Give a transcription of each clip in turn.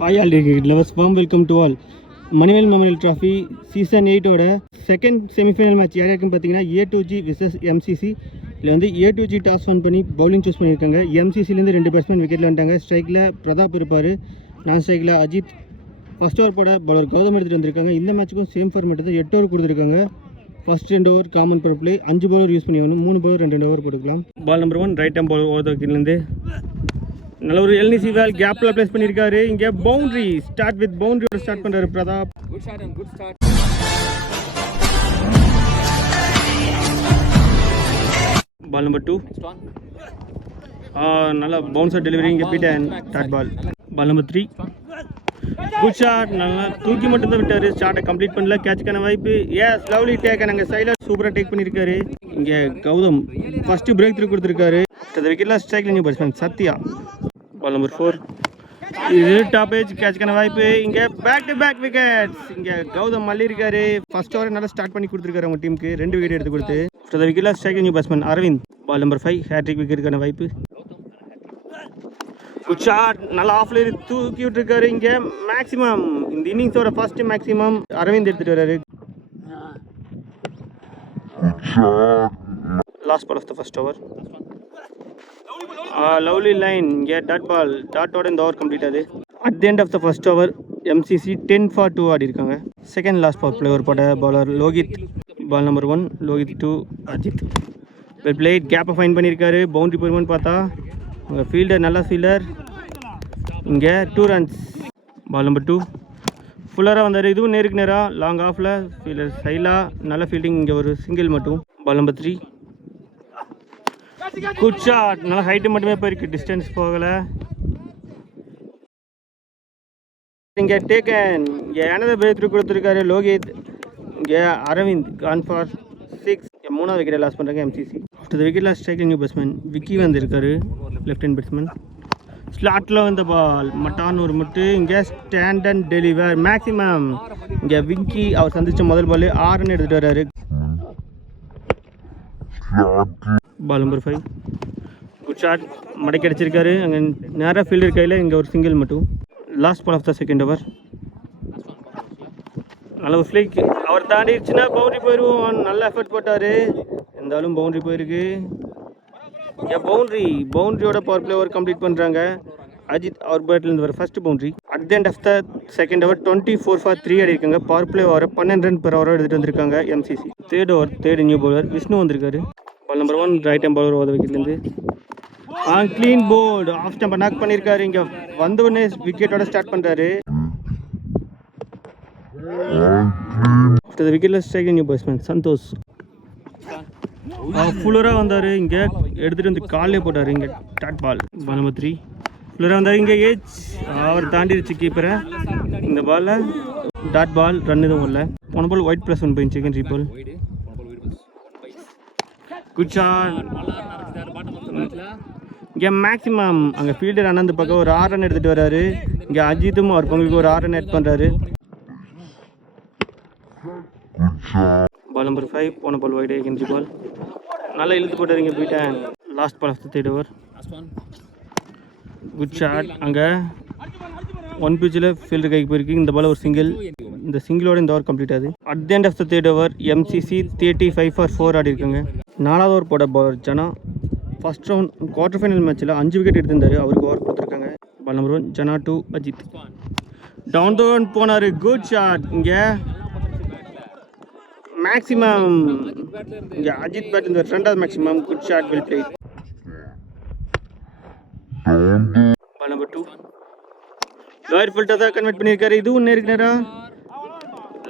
Hi all cricket lovers, warm welcome to all. Manuel Memorial Trophy Season 8ஓட second semifinal match யார் யாருக்குன்னு பார்த்தீங்கன்னா A2G vs MCC. இதில் வந்து A2G டாஸ் ஒன் பண்ணி பவுலிங் சூஸ் பண்ணியிருக்காங்க. MCCலேருந்து 2 பேட்ஸ்மேன் விக்கெட்டில் வந்துட்டாங்க. ஸ்ட்ரைக்கில் பிரதாப் இருப்பார், நான் ஸ்ட்ரைக்கில் அஜித். ஃபஸ்ட் ஓவர் போட பவுலர் கௌதம் எடுத்துகிட்டு வந்திருக்காங்க. இந்த மேட்ச்சுக்கும் சேம் ஃபார்மேட் தான் 8 ஓவர் கொடுத்துருக்காங்க. First 2 over common power play, 5 bowler use பண்ணி ஆகணும். 3 பவுலர் 2 ஓவர் கொடுக்கலாம். Ball number 1 right hand bowler over விக்கெட்லேருந்து நல்ல ஒரு எல்னிசி வேல் கேப்ல பிளேஸ் பண்ணிருக்காரு. இங்க பவுண்டரி ஸ்டார்ட் வித் பவுண்டரியோட ஸ்டார்ட் பண்றாரு Pratap. Good shot and good start. Ball number 2 நல்ல பவுன்சர் டெலிவரி. இங்க beaten dot ball. Ball number 3 good shot. நல்லா தூக்கி மட்டும் தான் விட்டாரு, ஷாட்டை கம்ப்ளீட் பண்ணல. கேட்ச்க்கான வாய்ப்பு. Yes lovely take. அங்க சைலர் சூப்பரா டேக் பண்ணிருக்காரு. இங்க கௌதம் ஃபர்ஸ்ட் பிரேக் த்ரூ கொடுத்திருக்காரு. அந்த விக்கெட்ல ஸ்ட்ரைக்ல new batsman Sathya. Ball number 4 இது டாப் ஏஜ் கேட்ச்க்கான வாய்ப்பு. இங்கே பேக் டு பேக் விக்கெட்ஸ். இங்கே கௌதம் மல்லி இருக்காரு. ஃபர்ஸ்ட் ஓவர் நல்லா ஸ்டார்ட் பண்ணி கொடுத்துருக்காரு அவங்க டீமுக்கு. 2 விக்கெட் எடுத்து கொடுத்து அந்த விக்கெட்ல strike new batsman Aravind. Ball number 5 hattrick விக்கெட்டுக்கான வாய்ப்பு. Good shot. நல்லா ஆஃப்ல தூக்கி விட்டுருக்காரு. இங்கே மேக்ஸிமம் இந்த இன்னிங்ஸோட ஃபர்ஸ்ட் மேக்ஸிமம் அரவிந்த் எடுத்துட்டு வர்றாரு. Last ball of the first over. Lovely line. இங்கே டாட் பால். டாட்டோட இந்த ஓவர் கம்ப்ளீட் ஆகுது. At the end of the first over MCC 10 for 2 ஆடி இருக்காங்க. Second last power play over போட்ட bowler Lohith. Ball number 1 Lohith 2 Ajith. Well played. கேப்பை fine பண்ணியிருக்காரு. Boundary போயிருமான்னு பார்த்தா உங்கள் ஃபீல்டர் நல்ல ஃபீல்டர். இங்கே 2 runs. பால் நம்பர் 2 ஃபுல்லராக வந்தார். இதுவும் நேருக்கு நேராக லாங் ஆஃபில் ஃபீல்டர் சைலா நல்ல ஃபீல்டிங். இங்கே ஒரு சிங்கிள் மட்டும். Ball number 3 good shot. நல்லா ஹைட்டு மட்டுமே போயிருக்கு, டிஸ்டன்ஸ் போகலை. இங்கே டேக்கன். இங்கே அனதர் பிரேக் த்ரூ கொடுத்துருக்காரு லோகித். இங்கே அரவிந்த் கான் ஃபார் 6. 3வது விக்கெட்டை லாஸ் பண்ணுறாங்க MCC. After the wicket loss striking new batsman Vicky வந்திருக்காரு, லெஃப்ட் ஹேண்ட் பேட்ஸ்மேன். ஸ்லாட்டில் வந்த பால் மட்டான் ஒரு முட்டு. இங்கே ஸ்டாண்ட் அண்ட் டெலிவர் மேக்ஸிமம். இங்கே விக்கி அவர் சந்தித்த முதல் பால் 6 ரன் எடுத்துகிட்டு வர்றாரு. Ball number 5 good shot. மடக்கி அடிச்சிருக்காரு. அங்கே நேராக ஃபீல்டர் கையில். இங்கே ஒரு சிங்கிள் மட்டும். Last ball of the second over. நல்ல ஒரு ஃப்ளிக். அவர் தாண்டிடுச்சுன்னா பவுண்டரி போயிடுவோம். நல்ல எஃபர்ட் போட்டார், இருந்தாலும் பவுண்டரி போயிருக்கு. இங்கே பவுண்டரியோட பவர் பிளே ஓவர் கம்ப்ளீட் பண்ணுறாங்க. அஜித் அவர் பேட்லேருந்து வர first boundary. At the end of the second over 24 for 3 ஆடி இருக்காங்க. Power play over 12 run per over எடுத்துகிட்டு வந்திருக்காங்க MCC. Third over third new bowler Vishnu வந்திருக்காரு. Ball number 1 right hand bowler over விக்கெட்லேருந்து க்ளீன் போல்ட். ஆஃப் ஸ்டம்பை knock பண்ணியிருக்காரு. இங்கே வந்த உடனே விக்கெட்டோட ஸ்டார்ட் பண்ணுறாரு. ஆஃப்டர் த விக்கெட்ல ஸ்ட்ரைக் நியூ பேட்ஸ்மேன் சந்தோஷ். ஃபுல்லராக வந்தார். இங்கே எடுத்துகிட்டு வந்து காலிலே போட்டார். இங்கே டாட் பால். பால் நம்பர் 3 ஃபுல்லராக வந்தார். இங்கே ஏஜ் அவர் தாண்டிடுச்சு கீப்பரை. இந்த பாலில் டாட் பால். ரன் எதுவும் வரல. போன பால் ஒயிட் +1 போயிடுச்சு. செகண்ட் ரீபால். Good shot. இங்கே மேக்ஸிமம் அங்கே ஃபீல்டர் அண்ணாந்து பக்கம் ஒரு 6 ரன் எடுத்துகிட்டு வர்றாரு. இங்கே அஜித்தும் அவர் பங்குக்கு ஒரு 6 ரன் ஆட் பண்ணுறாரு. பால் நம்பர் 5 போன பால் வைடு செகண்ட் பால். நல்லா இழுத்து போட்டார். இங்கே போயிட்டேன். Last ball of the third over. Good shot. அங்கே 1 பிச்சில் ஃபீல்டர் கைக்கு போயிருக்கு. இந்த பால் ஒரு சிங்கிள். இந்த சிங்கிளோட இந்த ஓவர் கம்ப்ளீட் ஆகுது. At the end of the third over MCC 35 for 4 ஆடி இருக்காங்க. 4வது ஓவர் போட bowler Jana. First round quarter final மேட்ச்சில் 5 விக்கெட் எடுத்திருந்தார். அவருக்கு ஓவர் கொடுத்துருக்காங்க. Ball number 1 Jana 2 Ajith. Down போனார். Good shot. இங்கே மேக்ஸிமம். இங்கே அஜித் பேட் இந்த 2வது maximum. Good shot. Well play. Ball number 2 lower fielder தான் கன்வெர்ட் பண்ணியிருக்காரு. இதுவும் நேருக்கு நேராக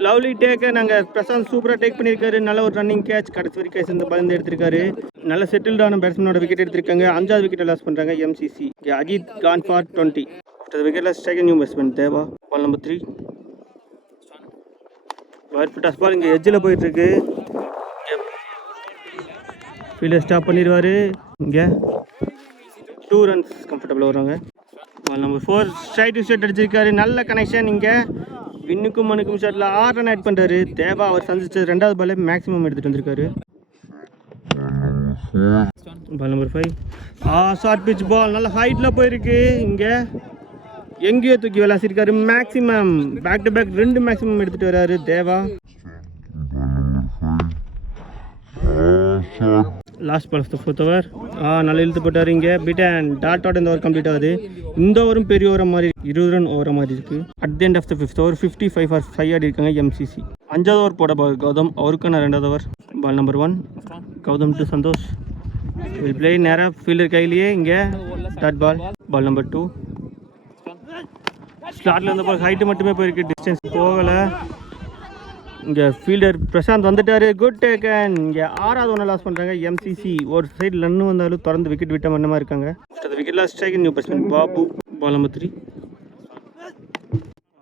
லவ்லி டேக்கை நாங்கள் பிரசாந்த் சூப்பராக டேக் பண்ணியிருக்காரு. நல்ல ஒரு ரன்னிங் கேட்ச். கடைசி வரைக்கும் இந்த பால் எடுத்திருக்காரு. நல்ல செட்டில்டான பேட்ஸ்மேனோட விக்கெட் எடுத்திருக்காங்க. 5வது விக்கெட்டை லாஸ் பண்ணுறாங்க MCC. Ajith gone for 20. After விக்கெட்ல strike new batsman Deva. Ball number 3 lower ஃபில்டர் பால். இங்கே எட்ஜில் போயிட்டுருக்கு. ஃபீல்டர் ஸ்டாப் பண்ணிடுவார். இங்கே 2 runs கம்ஃபர்டபுளாக வருவாங்க. Ball number 4 straight to straight அடிச்சிருக்காரு. நல்ல கனெக்ஷன். இங்கே வின்னுக்கும் மனுக்கும் ஷாட்டில் 6 ரன் ஆட் பண்ணுறாரு. தேவா அவர் சந்திச்ச 2வது பாலே மேக்ஸிமம் எடுத்துகிட்டு வந்திருக்காரு. Ball number 5 short pitch ball. நல்ல ஹைட்டில் போயிருக்கு. இங்கே எங்கேயோ தூக்கி விளாசிருக்காரு. Maximum back to back 2 maximum எடுத்துகிட்டு வராரு Deva. Last ball of the 4th over. நல்லா இழுத்து போட்டார் இங்கே. பிட்டன் டாட்டோட இந்த ஓவர் கம்ப்ளீட் ஆகுது. இந்த ஓவரும் பெரிய ஓவர மாதிரி 20 ரன் ஓவர மாதிரி இருக்குது. At the end of the 5th over 55 for 5 ஆடி இருக்காங்க எம்சிசி. 5வது ஓவர் போட கௌதம். அவருக்கான 2வது over. Ball number 1 Gautham to Santhosh. Will play நேராக ஃபீல்டர் கையிலேயே இங்கே டாட் பால். பால் நம்பர் 2 ஸ்லாட்டில் இருந்த பால் ஹைட்டு மட்டுமே போயிருக்கு, டிஸ்டன்ஸ் போகலை. இங்கே ஃபீல்டர் பிரசாந்த் வந்துட்டார். Good taken. இங்கே 6வது ஒன்று லாஸ் பண்ணுறாங்க எம்சிசி. ஒரு சைடு ரன்னு வந்தாலும் தொடர்ந்து விக்கெட் விட்ட மன்னமாக இருக்காங்க. Wicket lost strike new batsman Babu. Ball number 3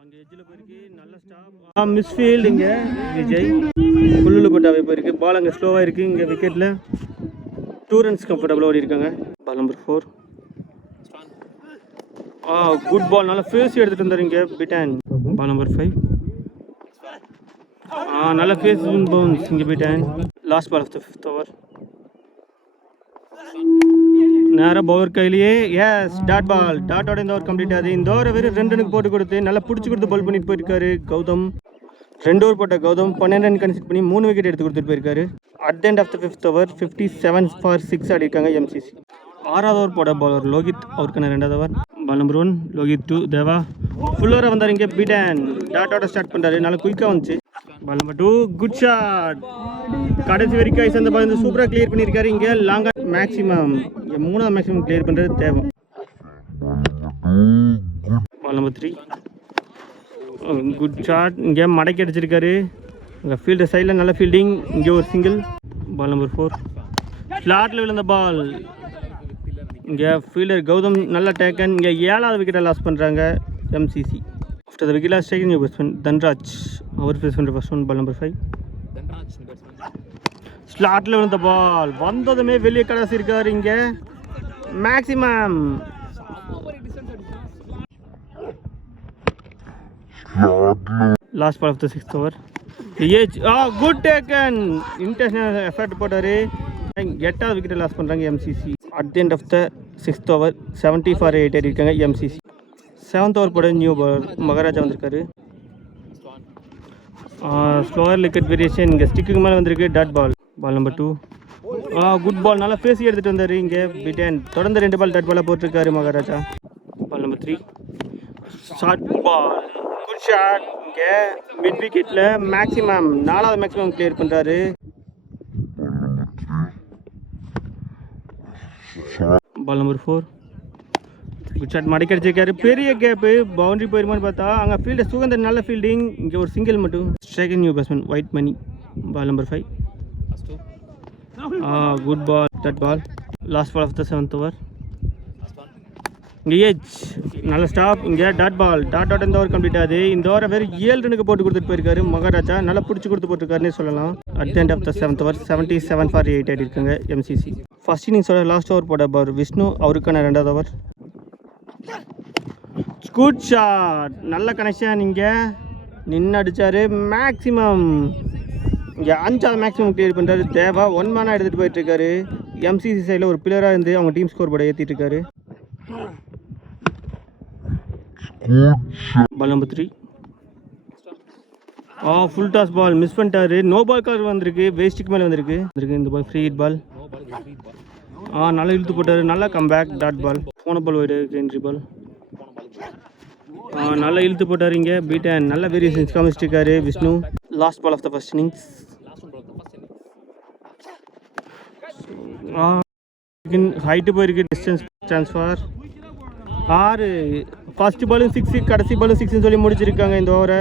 அங்கே எஜ்ஜில் போயிருக்கு. நல்ல ஸ்டாப். மிஸ்ஃபீல்டு இங்கே விஜய். புல்லுல போட்டாவே போயிருக்கு. பால் அங்கே ஸ்லோவாக இருக்குது. இங்கே விக்கெட்டில் 2 ரன்ஸ் கம்ஃபர்டபுளாக ஓடி இருக்காங்க. Ball number 4 good ball. நல்லா ஃபேஸ் எடுத்துகிட்டு வந்தார் இங்கே பிட்டன். பால் நம்பர் 5 நல்ல ஃபேஸ் பவுன்ஸ் இங்கே beaten. Last ball of the 5th over. நேராக பவுலர் கையிலேயே எஸ் டாட் பால். டாட்டோட இந்த ஓவர் கம்ப்ளீட் ஆகுது. இந்த ஓவரை வெறும் 2 ரனுக்கு போட்டு கொடுத்து நல்லா பிடிச்சி கொடுத்து பால் பண்ணிட்டு போயிருக்காரு கௌதம். 2 ஓவர் போட்ட கௌதம் 12 ரன் கன்சிட் பண்ணி 3 விக்கெட் எடுத்து கொடுத்துட்டு போயிருக்காரு. At the end of the 5th over 57 for 6 ஆடி இருக்காங்க எம்சிசி. 6வது ஓவர் போட பவுலர் லோகித். அவருக்கான 2வது over. Ball number 1 Lohith to Deva. Full ஓவராக வந்தார் இங்கே பிட்டன். டாட்டோட ஸ்டார்ட் பண்ணுறாரு. நல்லா குயிக்காக வந்துச்சு. Ball number 2 good shot. கடைசி வரைக்கும் ஐஸ் அந்த பால் வந்து சூப்பராக கிளியர் பண்ணியிருக்காரு. இங்கே லாங்காக மேக்ஸிமம் இங்கே 3வது மேக்ஸிமம் கிளியர் பண்ணுறது தேவை. Ball number 3 good shot. இங்கே மடக்கி அடிச்சிருக்காரு. இங்கே ஃபீல்டர் சைடில் நல்ல ஃபீல்டிங். இங்கே ஒரு சிங்கிள். பால் நம்பர் 4 ஸ்லாட்டில் விழுந்த பால். இங்கே ஃபீல்டர் கௌதம் நல்ல டேக்கன். இங்கே 7வது விக்கெட்டை லாஸ் பண்ணுறாங்க MCC. After the wicket loss taken new batsman Dhanraj. அவர் ஃபேஸ் பண்ணுற ஃபர்ஸ்ட் ஒன். பால் நம்பர் 5 ஸ்லாட்டில் விழுந்த பால். வந்ததுமே வெளியே கடைசிருக்காரு இங்கே maximum. Last ball of the 6th over. Good taken. International effort போட்டார். 8வது விக்கெட்டை லாஸ் பண்ணுறாங்க MCC. At the end of the 6th over 70 for 8 ஆடி இருக்காங்க எம்சிசி. 7th ஓவர் போட நியூ பால் மகாராஜா வந்திருக்காரு. Slower wicket variation. இங்கே ஸ்டிக்கு மேலே வந்திருக்கு dot ball. Ball number 2 good ball. நல்லா ஃபேஸ் எடுத்துகிட்டு வந்தார் இங்கே பிட்டன். தொடர்ந்து 2 பால் டாட் பாலாக போட்டிருக்காரு Maharaja. Ball number 3 short ball. Good shot. இங்கே மிட் விக்கெட்டில் மேக்ஸிமம் 4வது மேக்ஸிமம் கிளியர் பண்ணுறாரு. Ball number 4 good shot. மடக்கி அடிச்சிருக்காரு. பெரிய கேப்பு. பவுண்டரி போயிருமான்னு பார்த்தா அங்கே ஃபீல்டர் சுகந்தர் நல்ல ஃபீல்டிங். இங்கே ஒரு சிங்கிள் மட்டும். Striking new batsman white Mani. Ball number 5 good ball dot ball. Last ball of the 7th over. இங்கே ஏஜ் நல்ல ஸ்டாப். இங்கே டாட் பால். டாட்டோட இந்த ஓவர் கம்ப்ளீட் ஆகுது. இந்த ஓவரை வெறும் 7 ரனுக்கு போட்டு கொடுத்துட்டு போயிருக்காரு மகாராஜா. நல்லா பிடிச்சி கொடுத்து போட்டிருக்காருன்னே சொல்லலாம். At the end of the 7th over 77 for 8 ஆடி இருக்காங்க எம்சிசி. ஃபர்ஸ்ட் இன்னிங்ஸோட லாஸ்ட் ஓவர் போட பவர் விஷ்ணு. அவருக்கான 2வது ஓவர். Good shot. நல்ல கனெக்ஷன். இங்கே நின்று அடித்தார் மேக்ஸிமம். இங்கே 5வது மேக்ஸிமம் கிளியர் பண்ணுறாரு தேவா. 1 மேனாக எடுத்துகிட்டு போயிட்டுருக்காரு. எம்சிசி சைடில் ஒரு பிளேயராக இருந்து அவங்க டீம் ஸ்கோர் போர்டை ஏற்றிட்டு இருக்காரு. Ball number 3 full toss ball. Miss பண்ணிட்டாரு. நோ பால் கலர் வந்திருக்கு. வேஸ்ட்டுக்கு மேலே வந்திருக்கு. இந்த பால் ஃப்ரீ ஹிட் பால். நல்லா இழுத்து போட்டார். நல்லா கம்பேக் டாட் பால். போன பால் ஒயிடு என்ட்ரி பால். நல்லா இழுத்து போட்டார் இங்கே பிட்டன். நல்ல வேரியேஷன்ஸ் காமிச்சிருக்காரு Vishnu. Last ball of the first innings. Height போயிருக்கு. Distance transfer 6. ஃபர்ஸ்ட் பாலும் 6 கடைசி பாலும் 6ன்னு சொல்லி முடிச்சிருக்காங்க இந்த ஓவரை.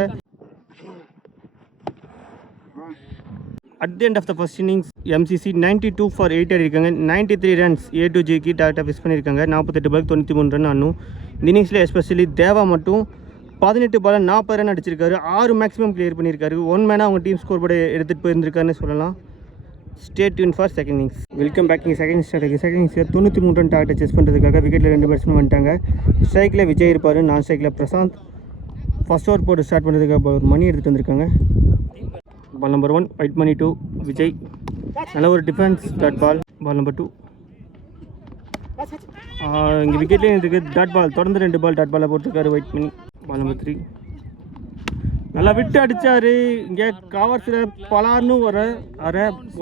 At the end of the first innings MCC 92 for 8 ஆடி இருக்காங்க. 93 ரன்ஸ் A to Gக்கு டாட்டாக ஃபிஸ் பண்ணியிருக்காங்க. 48 பால் 93 ரன் ஆனும். இந்த இன்னிங்ஸில் எஸ்பெஷலி தேவா மட்டும் 18 பால் 40 ரன் அடிச்சிருக்காரு. 6 மேக்ஸிமம் கிளியர் பண்ணியிருக்காரு. 1 மேனாக அவங்க டீம் ஸ்கோர் போர்டை எடுத்துகிட்டு போயிருந்திருக்காருன்னு சொல்லலாம். Stay tuned for second innings. Welcome back. இங்கே செகண்ட் இன்னிங்ஸில் 93 ரன் டார்கெட்டை செஸ் பண்ணுறதுக்காக விக்கெட்டில் 2 பேட்ஸ்மேன் வந்துட்டாங்க. ஸ்ட்ரைக்கில் விஜய் இருப்பார். நான் ஸ்ட்ரைக்கில் பிரசாந்த். ஃபர்ஸ்ட் ஓவர் போட்டு ஸ்டார்ட் பண்ணுறதுக்காக ஒரு மணி எடுத்துகிட்டு வந்திருக்காங்க. Ball number 1 white Mani to Vijay. நல்ல ஒரு defence dot ball. Ball number 2 இங்கே விக்கெட்லேயும் இருக்குது டாட் பால், தொடர்ந்து 2 பால் டாட் பாலை போட்டிருக்காரு வெயிட் பண்ணி. பால் நம்பர் 3 நல்லா விட்டு அடித்தார். இங்கே கவர்ஸில் பலார்னு வர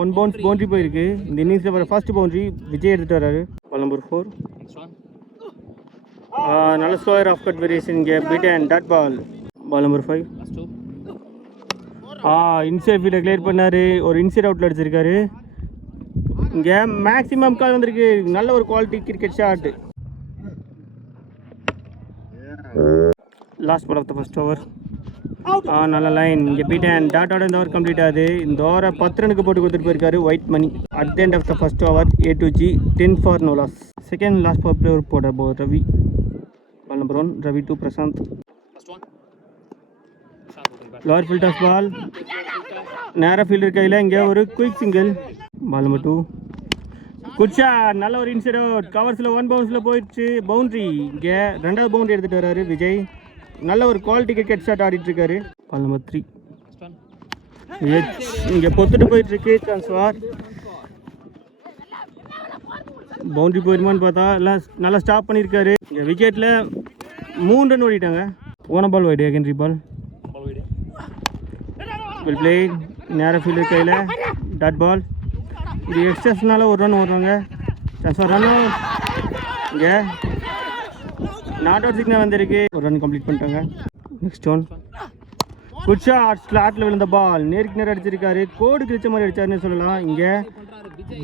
1 பவுன்ஸ் பவுண்ட்ரி போயிருக்கு. இந்த இன்னிங்ஸில் வர ஃபர்ஸ்ட் பவுண்ட்ரி விஜய் எடுத்துகிட்டு வர்றாரு. பால் நம்பர் 4 நல்ல ஸ்லோயர் ஆஃப் கட் வேரியேஷன், இங்கே beaten dot ball. Ball number 5 inside ஃபீல்டை கிளியர் பண்ணார், ஒரு இன்சைட் அவுட்டில் அடிச்சிருக்காரு. இங்கே மேக்ஸிமம் கால் வந்திருக்கு, நல்ல ஒரு quality cricket shot. Last ball of the first over. நல்ல லைன், இங்கே பீட்டன் டாட்டோட இந்த ஓவர் கம்ப்ளீட் ஆகுது. இந்த ஓவரை 10 ரனுக்கு போட்டு கொடுத்துட்டு போயிருக்காரு ஒயிட் மணி. At the end of the first over A to G 10 for no loss. Second last power player போட Ravi. Ball number 1 Ravi to Prashanth. Lower field off ball, நேராக ஃபீல்டர் கையில் இங்கே ஒரு குயிக் சிங்கிள். பால் நம்பர் 2 குட்ஷா, நல்ல ஒரு இன்சைட் அவுட், கவர்ஸில் 1 பவுன்ஸில் போயிடுச்சு boundary. இங்கே 2வது பவுண்ட்ரி எடுத்துகிட்டு வர்றாரு விஜய். நல்ல ஒரு குவாலிட்டி கிரிக்கெட் ஷாட் ஆடிட்டுருக்காரு. பால் நம்பர் 3 இங்கே பொத்துட்டு போயிட்டுருக்கு, சான்ஸ் ஃபார் பவுண்ட்ரி போயிருமான்னு பார்த்தா எல்லாம் நல்லா ஸ்டாப் பண்ணியிருக்காரு. இங்கே விக்கெட்டில் 3 ரன் ஓடிட்டாங்க. போன பால் வைடு, செகண்டரி பால். வெல் பிளே, நேராக ஃபீல்டர் கையில் டாட் பால். இது எக்ஸ்ட்ரஸ்னால 1 ரன் ஓடுறாங்க. Chance for run out. இங்கே நாட் அவுட் சிக்னல் வந்திருக்கு, 1 ரன் கம்ப்ளீட் பண்ணிட்டாங்க. நெக்ஸ்ட் ஒன் குட் ஷாட், ஸ்லாட்டில் விழுந்த பால் நேருக்கு நேரம் அடிச்சிருக்காரு, கோடு கிழிச்ச மாதிரி அடிச்சாருன்னு சொல்லலாம். இங்கே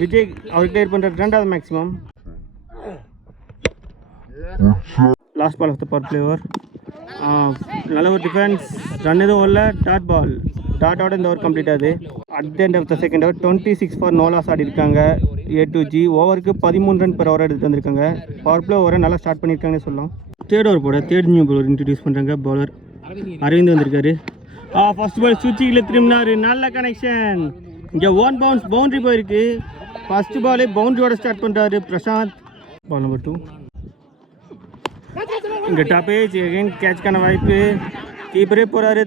விஜய் அவர் கிளியர் பண்ணுற 2வது maximum. Last ball of the powerplay. நல்ல ஒரு டிஃபென்ஸ், ரன் எதுவும் வரல, டாட் பால். டாட்டோட இந்த ஓவர் கம்ப்ளீட் ஆகுது. At the end of the second over 26 for no loss ஆடி இருக்காங்க A to G. ஓவருக்கு 13 ரன் பெர் ஓவர் எடுத்து வந்திருக்காங்க. பவர் பிளே ஓவரை நல்லா ஸ்டார்ட் பண்ணியிருக்காங்கன்னு சொல்லலாம். தேர்ட் ஓவர் போட தேர்ட் நியூ பவுலர் இன்ட்ரடியூஸ் பண்ணுறாங்க. பவுலர் அரவிந்த் வந்திருக்காரு. ஃபர்ஸ்ட் பால் சுவிட்சில் திரும்பினார், நல்ல கனெக்ஷன். இங்கே 1 பவுன்ஸ் பவுண்ட்ரி போயிருக்கு. ஃபர்ஸ்ட் பாலே பவுண்ட்ரியோட ஸ்டார்ட் பண்ணுறாரு பிரசாந்த். பால் நம்பர் 2 இங்கே டாப்பேஜ், எகைன் கேட்ச்க்கான வாய்ப்பு, கீப்பரே போகிறாரு.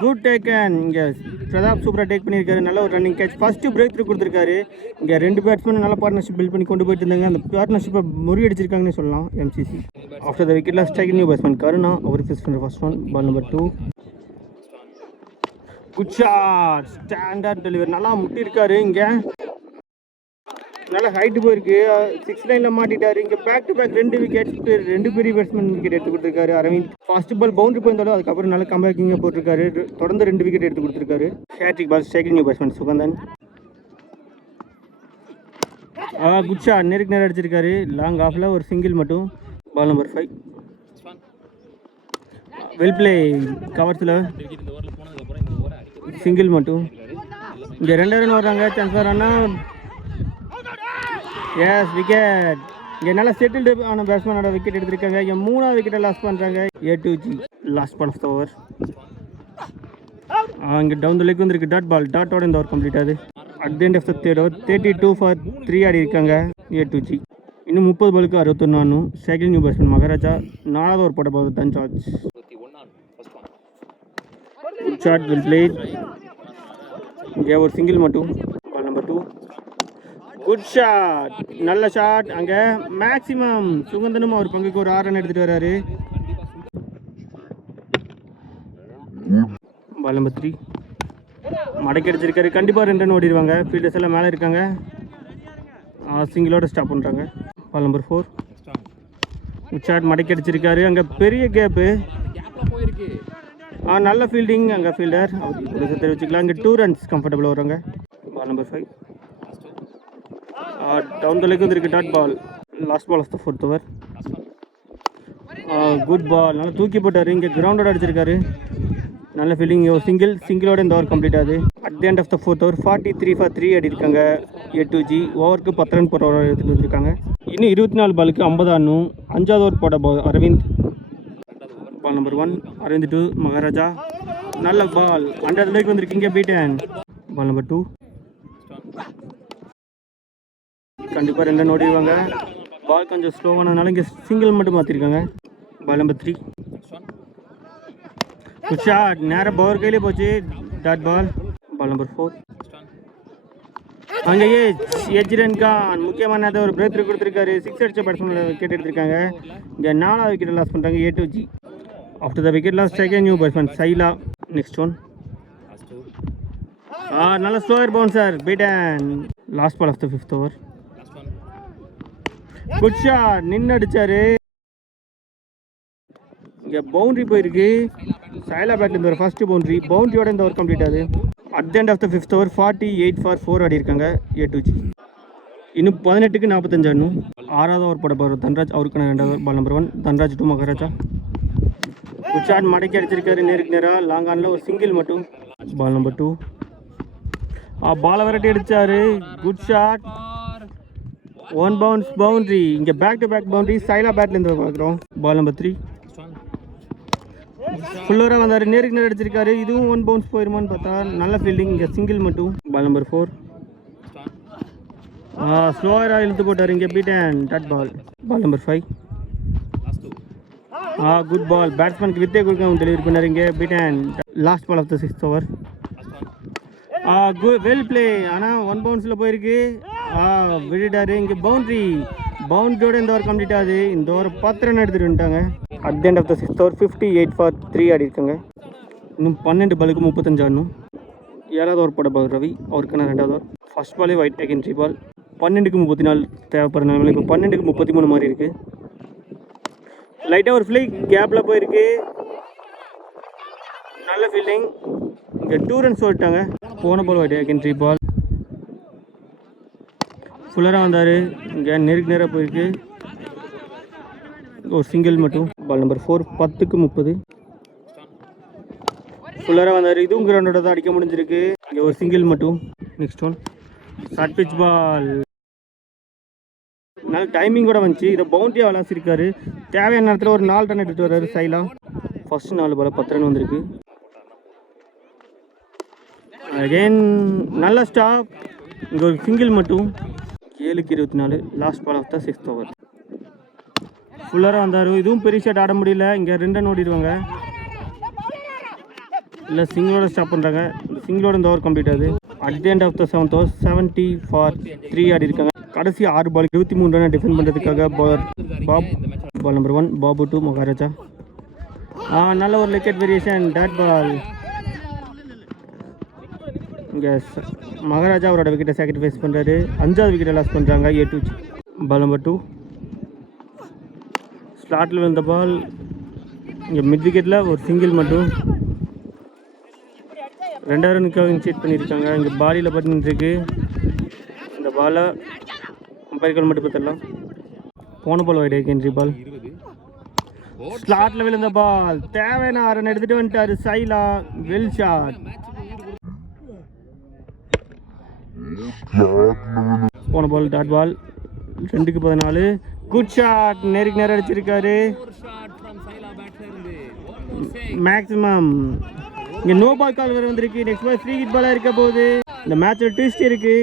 Good taken. இங்கே பிரதாப் சூப்பராக டேக் பண்ணியிருக்காரு, நல்ல ஒரு running catch. First break through கொடுத்துருக்காரு. இங்கே 2 பேட்ஸ்மேன் நல்ல பார்ட்னர்ஷிப் பில்ட் பண்ணி கொண்டு போயிட்டு இருந்தாங்க. அந்த பார்ட்னர்ஷிப்பை முறியடிச்சிருக்காங்கன்னு சொல்லலாம் MCC. After the wicket strike new batsman Karuna, அவர் ஃபேஸ் பண்ணுற first one. Ball number 2 good shot, standard delivery, நல்லா முட்டியிருக்காரு. இங்கே நல்லா ஹைட்டு போயிருக்கு, 6 லைனில் மாட்டிட்டாரு. இங்கே பேக் டு பேக் 2 விக்கெட், 2 பெரிய பேட்ஸ்மேன் விக்கெட் எடுத்து கொடுத்துருக்காரு அரவிந்த். ஃபர்ஸ்ட் பால் பவுண்டரி போயிருந்தாலும் அதுக்கப்புறம் நல்ல கம்பேக்கிங்க போட்டிருக்காரு, தொடர்ந்து 2 விக்கெட் எடுத்து கொடுத்துருக்காரு. Hat trick ball striking new batsman Suganthan. Good shot, நேருக்கு நேரம் அடிச்சிருக்காரு, லாங் ஆஃபில் ஒரு சிங்கிள் மட்டும். பால் நம்பர் 5 வெல் பிளே, கவர்ஸில் சிங்கிள் மட்டும். இங்கே 2 ரன் வர்றாங்க, chance for run out. Yes wicket. இங்கே நல்லா செட்டில்டு ஆன பேட்ஸ்மேனோட விக்கெட் எடுத்திருக்காங்க. இங்கே 3வது விக்கெட்டை லாஸ் பண்ணுறாங்க A to G. Last ball of the over. இங்கே டவுன் த லெக் வந்துருக்கு டாட் பால், டாட்டோட இந்த ஓவர் கம்ப்ளீட் ஆகுது. At the end of the third over 32 for 3 ஆடி இருக்காங்க A to G. இன்னும் 30 பாலுக்கு 61 run. Second new batsman Maharaja, 4வது ஓவர் போட்ட போது தன் charge. Good shot, well played. இங்கே ஒரு சிங்கிள் மட்டும். பால் நம்பர் 2 குட் ஷாட், நல்ல ஷாட். அங்கே மேக்ஸிமம் சுகந்தனும் அவர் பங்குக்கு ஒரு 6 ரன் எடுத்துகிட்டு வர்றாரு. பால் நம்பர் 3 மடக்கி அடிச்சிருக்காரு, கண்டிப்பாக 2 ரன் ஓடிடுவாங்க. ஃபீல்டர்ஸ் எல்லாம் மேலே இருக்காங்க, சிங்கிளோட ஸ்டாப் பண்ணுறாங்க. பால் நம்பர் 4 குட் ஷாட், மடக்கி அடிச்சிருக்காரு. அங்கே பெரிய கேப்பு, நல்ல ஃபீல்டிங். அங்கே ஃபீல்டர் அவர் தெரிவிச்சுக்கலாம். அங்கே 2 ரன்ஸ் கம்ஃபர்டபுளாக வராங்க. Ball number 5 down the leg வந்துருக்கு dot ball. Last ball of the fourth over. Good ball, நல்லா தூக்கி போட்டார். இங்கே கிரவுண்டோட அடிச்சிருக்காரு, நல்ல ஃபீல்டிங். சிங்கிளோட இந்த ஓவர் கம்ப்ளீட் ஆகுது. At the end of the fourth over 43 for 3 ஆடி இருக்காங்க A to G. ஓவருக்கு 10 ரன் போகிற ஓவர் எடுத்துகிட்டு வந்திருக்காங்க. இன்னும் 24 பாலுக்கு 50 ரன்னும். 5வது ஓவர் போட Aravind. Ball number 1 Aravind to Maharaja, நல்ல பால், அண்டர் லெக் வந்திருக்கீங்க பீட்டன். பால் நம்பர் 2 கண்டிப்பாக 2 ரன் ஓடிடுவாங்க. பால் கொஞ்சம் ஸ்லோவானதுனால இங்கே சிங்கிள் மட்டும் மாற்றிருக்காங்க. பால் நம்பர் 3 குட் ஷாட், நேராக பவர் கையிலே போச்சு டாட் பால். பால் நம்பர் 4 அங்கேயே எஜ்ரன் கான் முக்கியமான ஒரு பிரேக் த்ரூ கொடுத்துருக்காரு. 6 அடிச்ச பேட்ஸ்மேன் விக்கெட் எடுத்திருக்காங்க. இங்கே 4வது விக்கெட் லாஸ் பண்ணுறாங்க A2G. After the wicket loss second new batsman Saila. Next one நல்ல slower bouncer beaten. Last ball of the 5th over. Good shot நின்று அடிச்சாரு. இங்கே பவுண்ட்ரி போயிருக்கு. சைலா பேட்லேருந்து ஒரு ஃபர்ஸ்ட் பவுண்ட்ரியோட இந்த ஓவர் கம்ப்ளீட் ஆகுது. At the end of the 5th over 48 for 4 ஆடி இருக்காங்க A2G. இன்னும் 18க்கு 45 ஆடணும். 6வது ஓவர் போட போகிற தன்ராஜ். அவருக்கான 2வது ball number 1. Dhanraj to Maharaja. Good shot மடக்கி அடிச்சிருக்காரு நேருக்கு நேராக. லாங் ஆனில் ஒரு சிங்கிள் மட்டும். Ball number 2. பாலை விரட்டி அடித்தார். Good shot. 1 bounce boundary. இங்கே back to back boundary Saila பேட்லேருந்து பார்க்குறோம். Ball number 3. ஃபுல்லராக வந்தார். நேருக்கு நேரம் அடிச்சிருக்காரு. இதுவும் 1 bounce போயிருமான்னு பார்த்தா நல்ல ஃபீல்டிங். இங்கே சிங்கிள் மட்டும். Ball number 4. ஸ்லோவராக இழுத்து போட்டார். இங்கே beaten dot ball. Ball number 5. Good ball. பேட்ஸ்மேனுக்கு வித்தே கொடுக்காம டெலிவரி பண்ணார். இங்கே beaten. Last ball of the 6th over. Well play. ஆனால் 1 bounceல போயிருக்கு. விட்டுட்டாரு. இங்கே பவுண்ட்ரியோட இந்த ஓவர் கம்ப்ளீட் ஆகுது. இந்த ஓவர் 10 ரன் எடுத்துகிட்டு வந்துட்டாங்க. At the end of the 6th over 58 for 3 ஆடி இருக்காங்க. இன்னும் 12 பாலுக்கு 35 ஆடணும். 7வது ஓவர் போட போகிற ரவி. அவருக்கான 2வது ஓவர். ஃபர்ஸ்ட் பாலே ஒயிட் செகண்டரி பால். 12க்கு 34 தேவைப்படுற நிலைமையில் இப்போ 12க்கு 33 மாதிரி இருக்குது. லைட்டாக ஒரு ஃப்ளை கேப்பில் போயிருக்கு. நல்ல ஃபீல்டிங். இங்கே 2 runs ஓடிட்டாங்க. போன பால் ஒயிட் செகண்டரி பால். ஃபுல்லராக வந்தார். இங்கே நேருக்கு நேராக போயிருக்கு. ஒரு சிங்கிள் மட்டும். Ball number 4. 10க்கு 30. ஃபுல்லராக வந்தார். இதுவும் கிரவுண்டோட தான் அடிக்க முடிஞ்சிருக்கு. இங்கே ஒரு சிங்கிள் மட்டும். Next one short pitch ball. நல்ல டைமிங் கூட வந்துச்சு. இதை பவுண்டரியாக விளாசிருக்காரு. தேவையான நேரத்தில் ஒரு 4 ரன் எடுத்துகிட்டு வர்றாரு சைலா. ஃபர்ஸ்ட் 4 பால் 10 ரன் வந்திருக்கு. அகெயின் நல்ல ஸ்டாப். இங்கே ஒரு சிங்கிள் மட்டும். 7க்கு 24. Last ball of the 6th over. ஃபுல்லராக வந்தார். இதுவும் பெரிய ஷாட் ஆட முடியல. இங்கே 2 ரன் ஓடிடுவாங்க. இல்லை சிங்கிளோட ஸ்டாப் பண்ணுறாங்க. சிங்கிளோட இந்த ஓவர் கம்ப்ளீட் ஆகுது. At the end of the 7th over 70 for 3 ஆடி இருக்காங்க. கடைசி 6 பால் 23 ரன் டிஃபெண்ட் பண்ணுறதுக்காக ball number 1 Babu to Maharaja. நல்ல ஒரு விக்கெட் வேரியேஷன் டாட் பால். இங்கே மகாராஜா அவரோட விக்கெட்டை சாக்ரிஃபைஸ் பண்ணுறாரு. 5வது விக்கெட்டை லாஸ் பண்ணுறாங்க A2G. Ball number 2. ஸ்லாட்டில் வந்த பால். இங்கே மிட் விக்கெட்டில் ஒரு சிங்கிள் மட்டும். 2வது ரனுக்காக இன்சைட் பண்ணியிருக்காங்க. இங்கே பாலியில் பட்டுருக்கு. இந்த பாலை அம்பையர்கள் மட்டும் பார்த்துடலாம். போன பால் வைட் செகண்டரி பால். ஸ்லாட்டில் விழுந்த பால். தேவையான 6 ரன் எடுத்துகிட்டு வந்துட்டார் சைலா. Well shot. போன பால் டாட் பால். 2க்கு 14. Good shot. நேருக்கு நேரம் அடிச்சிருக்காரு. மேக்ஸிமம். இங்கே நோ பால் கால் வர வந்திருக்கு. நெக்ஸ்ட் பால் ஃப்ரீ ஹிட் பாலாக இருக்க போகுது. இந்த மேட்சோட ட்விஸ்ட் இருக்கு.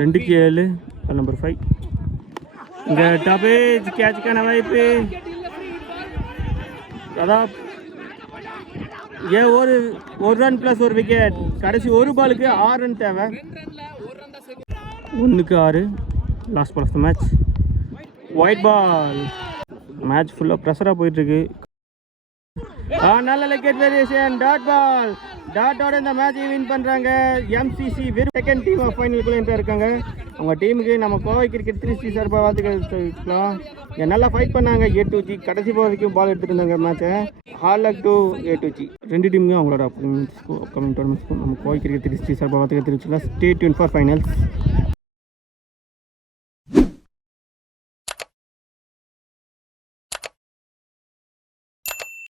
2க்கு 7. Ball number 5. இங்கே டாப்பேஜ் கேட்சுக்கான வாய்ப்பு. அதான் ஏன் ஒரு ரன் ப்ளஸ் ஒரு விக்கெட். கடைசி ஒரு பாலுக்கு 6 ரன் தேவை. 1க்கு 6. Last ball of the match. White ball. Match ஃபுல்லாக ப்ரெஷராக போயிட்டுருக்கு. நல்ல விக்கெட் வேரியேஷன் டாட் பால். டாட்டோட இந்த மேட்சை வின் பண்ணுறாங்க. MCC வெறும் செகண்ட் டீம் ஆஃப் ஃபைனலுக்குள்ளே என்ட்ரி இருக்காங்க. அவங்க டீமுக்கு நம்ம கோவை கிரிக்கெட் 360 சார்பாக வாழ்த்துக்கள் தெரிவிக்கலாம். நல்லா ஃபைட் பண்ணாங்க A2G. கடைசி பால் வரைக்கும் பால் எடுத்துகிட்டு இருந்தாங்க மேட்சை. Hard luck to A2G. 2 டீமுக்கும் அவங்களோட அப்கமிங் டோர்னமெண்ட்ஸ்க்கும் நம்ம கோவை கிரிக்கெட் 360 சார்பாக வாழ்த்துக்கள் தெரிவிச்சுக்கலாம். Stay tuned for finals.